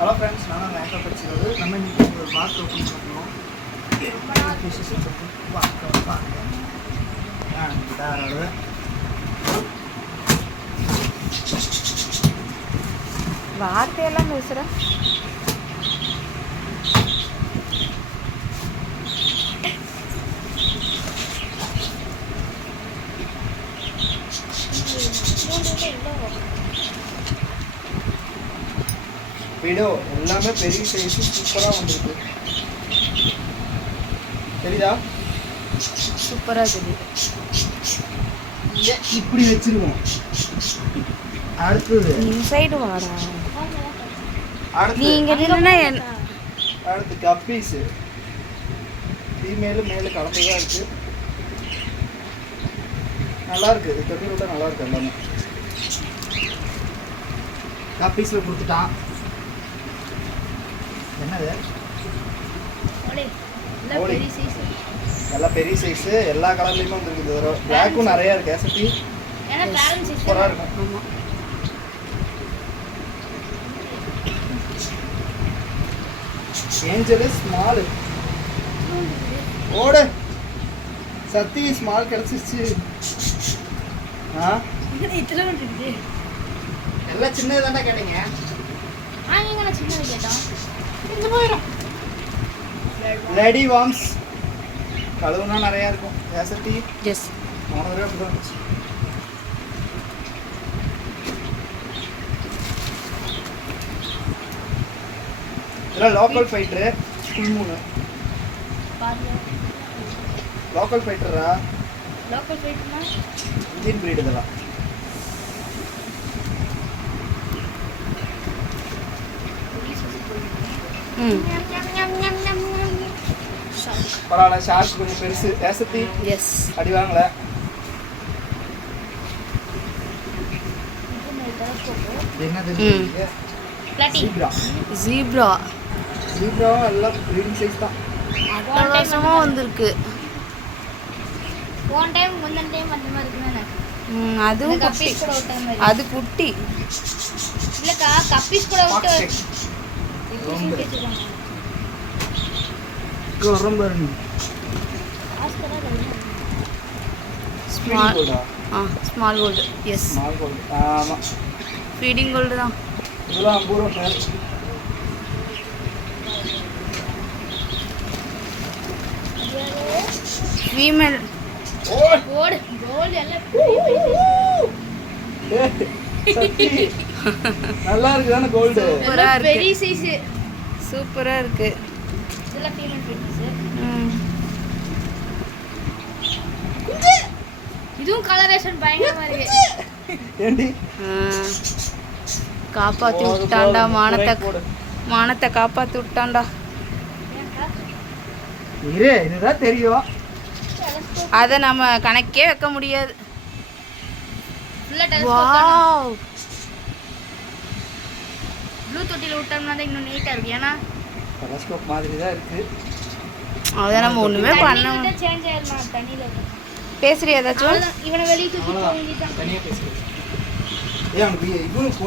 Hello friends, நான் makeup படிச்சிருவது. நம்ம இன்னைக்கு ஒரு பாக்ஸ் ஓப்பன் பண்ணுறோம். வார்த்தையெல்லாம் பேசுகிற வீடியோ எல்லாமே பெரிய சைஸ் சூப்பராக வந்துருக்கு. தெரியுதா? சூப்பராக தெரியுது. இப்படி வச்சிருவோம். அடுத்தது இன்சைடு வாடா. அடுத்து அடுத்து கப்பீஸு ஃபீமேலு மேலு கலந்து தான் இருக்குது. நல்லாயிருக்கு. இது தொட்டி விட்டால் நல்லாயிருக்கு. எல்லாமே கப்பீஸில் கொடுத்துட்டான். என்னது? எல்லாம் பெரிய சைஸு. எல்லா கலர்லேயுமே வந்துருக்குது. ஒரு பிளாக்கும் நிறையா இருக்குது. எஸ்எப்பி சூப்பராக இருக்கும். ஏஞ்சலு ஸ்மாலு ஓடு சத்தி ஸ்மால் கிடச்சிருச்சு. எல்லாம் சின்னது தானே கேட்டீங்க. லேடி வார்ம்ஸ் கழுவுனா நிறையா இருக்கும். ஏசத்தி எஸ் 3 ரூபா அப்படி தான் இருந்துச்சு. இதெல்லாம் லோக்கல் ஃபைட்டரு. ஃபுல் மூணு லோக்கல் ஃபைட்டரா? இந்தியன் பிரீடு இதெல்லாம். பரவாயில்ல. ஷார்க் கொஞ்சம் பெருசு. ஏசத்தி எஸ் அடி வாங்கல. என்னது? ஜீப்ரா ஜீப்ராவும் எல்லாம் ப்ரீடிங் சைஸ் தான். அட்டகாசமாக வந்திருக்கு. அதுவும் குட்டி. அது குட்டி. Small cold. எஸ் ஆமாம், ஃபீடிங் கோல்டு தான். இதெல்லாம் 50 ரூபா பேர். ஃபீமேல் நல்லா இருக்கு தானே கோல்டு. சூப்பராக இருக்கு. சூப்பராக இருக்கு. இதுவும் கலரேஷன் பயங்கரமா இருக்கு. ஏண்டி காப்பாத்தி விட்டான்டா. மானத்தை காப்பாத்தி விட்டான்டா. இதுதான் தெரியும். அதை நம்ம கணக்கே வைக்க முடியாது. வாவ், ப்ளூ தொட்டில விட்டோம்னா தான் இன்னும் நீட்டா இருக்கு. ஏன்னா டெலஸ்கோப் மாதிரி தான் இருக்கு. அதை நம்ம ஒண்ணுமே பண்ண. சேஞ்ச் ஆயிரலாம் தண்ணில. பேசுறியா ஏதாச்சும்? இவனை வெளியே தூக்கி தனியா பேசுறேன். ஏன்